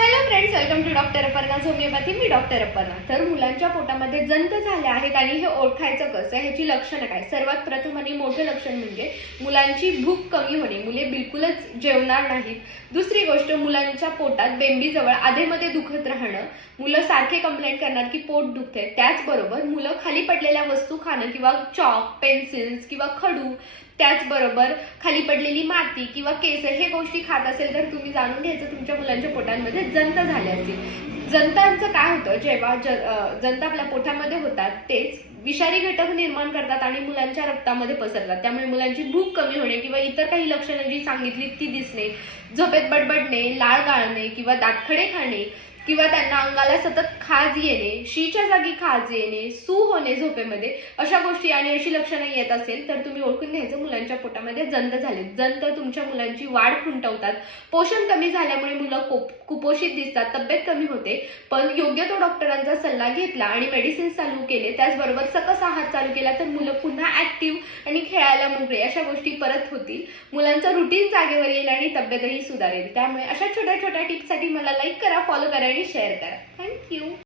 Hello friends welcome to doctor Aparna homeopathy me doctor Aparna तर मुलांच्या पोटामध्ये जंत झाले आहेत आणि हे ओळखायचं कसं ह्याची लक्षणं काय? सर्वात प्रथम आणि मोठं लक्षण म्हणजे मुलांची भूक कमी होणे. मुले बिलकुलच जेवणार नाहीत. दुसरी गोष्ट मुलांच्या पोटात बेंबीजवळ आधेमध्ये दुखत राहणं. मुलं सारखे कंप्लेंट करणार की पोट दुखते त्याचबरोबर मुलं खाली पडलेल्या वस्तू खाणं किंवा चॉक पेन्सिल्स किंवा खडू त्याचबरोबर खाली पडलेली माती किंवा केस हे गोष्टी खात असेल तर तुम्ही जाणून घ्यायचं तुमच्या मुलांच्या पोटांमध्ये जंत झाले असतील जंतांचं काय होतं? जेव्हा ज जंत आपल्या पोटामध्ये होतात तेच विषारी घटक निर्माण करतात आणि मुलांच्या रक्तामध्ये पसरतात. त्यामुळे मुलांची भूक कमी होणे किंवा इतर काही लक्षणं जी सांगितली ती दिसणे झोपेत बडबडणे लाळ गाळणे किंवा दातखडे खाणे किंवा त्यांना अंगाला सतत खाज येणे शीच्या जागी खाज येणे सू होणे झोपेमध्ये अशा गोष्टी आणि अशी लक्षणं येत असेल तर तुम्ही ओळखून घ्यायचं मुलांच्या पोटामध्ये जंत झाले जंत तुमच्या मुलांची वाढ खुंटवतात. पोषण कमी झाल्यामुळे मुलं कुप- कुपोषित दिसतात तब्येत कमी होते. पण योग्य तो डॉक्टरांचा सल्ला घेतला आणि मेडिसिन चालू केले त्याचबरोबर सकस आहार चालू केला तर मुलं पुन्हा ऍक्टिव्ह खेळायला मोकळे अशा गोष्टी परत होतील. मुलांचं रुटीन जागेवर येईल आणि तब्येतही सुधारेल. त्यामुळे अशा छोट्या छोट्या टिप्ससाठी मला लाईक करा फॉलो करा आणि शेअर करा. थँक्यू